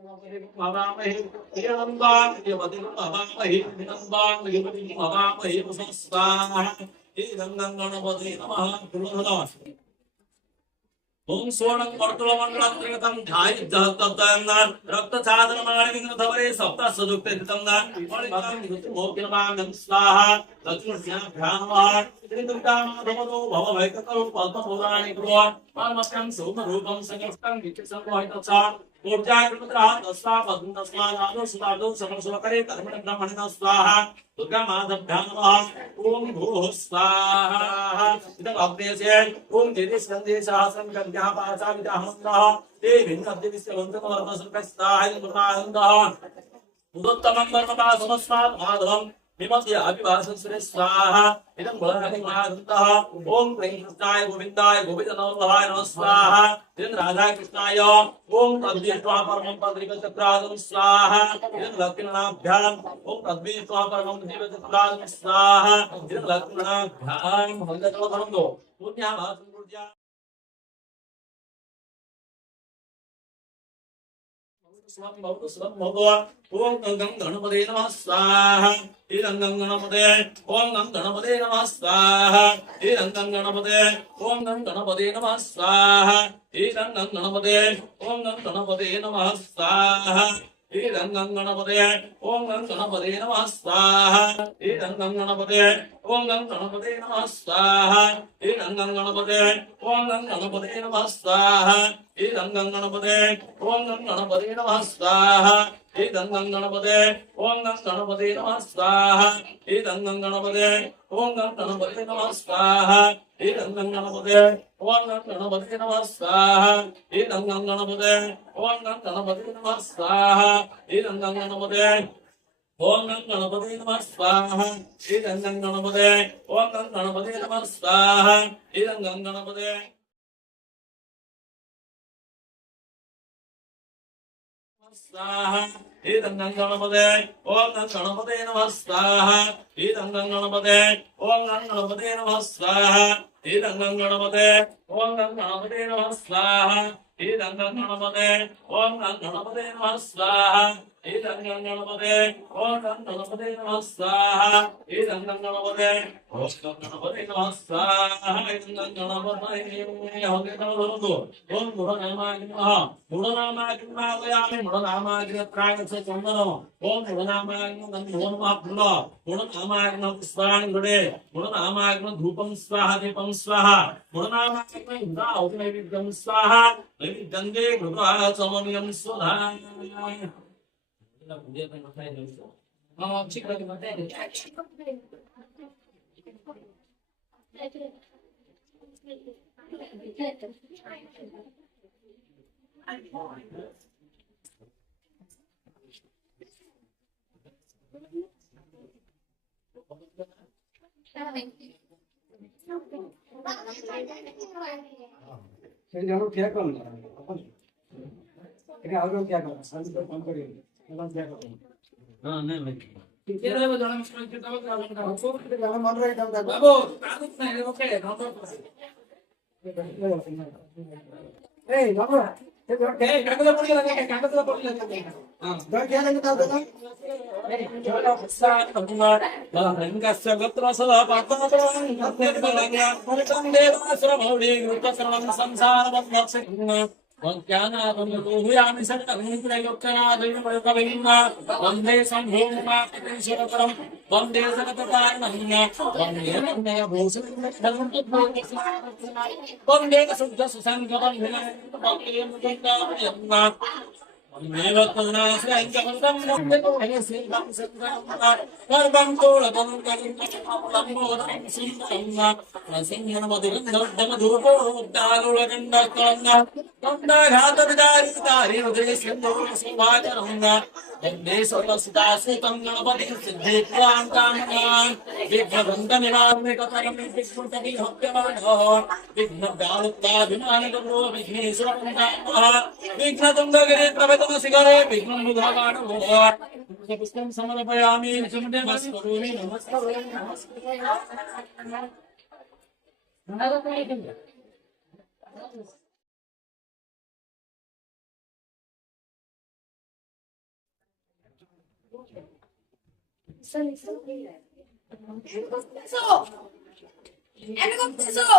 भवामहे हिरण्यं देवतिं भवामहे हिरण्यं देवतिं भवामहे स्वाहा हिरण्यं गणपते नमः पुनः ओम स्वर्णं वर्तुलमण्डलत्रिगतं ध्यायिद्धत्तन्न रक्तचादनमाणिविघ्नधवरे सप्तसदुक्तहितं मोक्षमानं स्वाहा लक्ष्मीभ्यां नमः श्रीदुर्गामाधवतो भवभयकरो पद्मपुराणिको परमस्यं सोमरूपं संयुक्तं विचिसंवहितच ऊर्जाकृतः तस्वा पद्मतस्मादादो सुदादो समसुवकरे कर्मणि ब्रह्मणिनः स्वाहा दुर्गामाधव्यां नमः ओम भूः स्वाहा इदं अग्नेस्य ओम देदेस्कन्धे सहस्रं गद्याः पासाविदाहन्दः ते भिन्नद्दिविस्य वन्दकवर्णसर्पस्ताः मुखाहन्दः उदोत्तमं वर्णपासमस्मात् माधवं विमध्य अभिवासं सुरे स्वाहा इदं गुणरहिमादन्तः ओम क्लीं कृष्णाय गोविन्दाय गोविन्दनमोहाय नमः स्वाहा इदं राधाकृष्णाय ओम तद्विष्णुः परमं पद्रिकचक्रादं स्वाहा इदं लक्ष्मणाभ्याम् ओम तद्विष्णुः परमं जीवचक्रादं स्वाहा इदं लक्ष्मणाभ्याम् भङ्गचलधरन्दो पुण्यामासं पूज्या ओम गंगं गणपते नमः स्वाहा ईरंगं गणपते ओम गं गणपते नमः स्वाहा ईरंगं गणपते ओम गं गणपते नमः स्वाहा ईरंगं गणपते ओम गं गणपते नमः स्वाहा ईरंगं गणपते ओम गं गणपते नमः स्वाहा ईरंगं गणपते ओम गं गणपते नमः स्वाहा ईरंगं गणपते ओम गं गणपते नमः स्वाहा ईरंगं गणपते ओम गं गणपते नमः स्वाहा ईरंगं गणपते ओम गं गणपते नमः स्वाहा ईरंगं गणपते ओम गं गणपते नमः स्वाहा ईरंगं गणपते ओम गं गणपते नमः स्वाहा ईरंगं गणपते ओम गं गणपते नमः स्वाहा ईरंगं गणपते ओम गं गणपते नमः स्वाहा ईरंगं गणपते ओम गं गणपते नमः स्वाहा ईरंगं गणपते स्वाहा ईरंगं गणपते ओम गं गणपते नमः स्वाहा ईरंगं गणपते ओम गं गणपते नमः स्वाहा ईरंगं गणपते ओम गं गणपते नमः स्वाहा ईरंगं गणपते ओम गं गणपते नमः स्वाहा ईरंगं गणपते ओम गं गणपते नमः स्वाहा ईरंगं गणपते ओम गं गणपते नमः स्वाहा ईरंगं गणपते हरे नमो ओम गुणनामाय नमः गुणनामाय नमः वयामि गुणनामाय त्रायस्य चन्दनम् ओम गुणनामाय नमः नमः गुणनामाय नमः पुष्पाणि गृहे गुणनामाय नमः धूपं स्वाहा दीपं स्वाहा गुणनामाय नमः नैवेद्यं स्वाहा नैवेद्यं दे कृपा सममियं स्वधा Mama chico de matéria. हम क्या करना है और क्या करना है काम करेंगे क्या करेंगे हां नहीं मैं तेरे को जाना मुश्किल है तब गाना मन रहा है तब बाबू कागज नहीं ओके ए बाबू ए कागज पड़ी लगे कागज पड़ी लगे हां दर क्या लगे तब दादा छोटा हिस्सा तुम्हारा रंगा सगत्र सदा पापन निर्मलंगा परतम देवासुर भौडी रूप सर्वं संसार बंधस्य वंद्यानाथमुहुयामि सर्वं वन्दे शम्भोमापतिशरपरं वन्दे जगत्कारणं वन्दे नन्दयभूषणं वन्दे शुद्धसुसङ्गं वन्दे मुकुन्दाभयं मेवत्पदनाश्रयङ्कवन्दं वन्दे हयसेवं सर्वं तोळकं कलिं सिंहमधुरं धूपो दारुलगण्डकं गन्धाघातविदारितारि हृदयस्यन्दोषभाचरं वन्दे सर्वसितासुतं गणपतिं सिद्धिक्रान्तां विघ्नबन्धनिराम्यकतरं विघ्नतविहत्यमानः विघ्नव्यालुप्ताभिमानगरो विघ्नेश्वरं विघ्नतुण्डगिरिप्रभतमशिखरे विघ्नं बुधागाणो पुष्पं समर्पयामि नमस्करोमि नमस्करोमि এনে করতেছো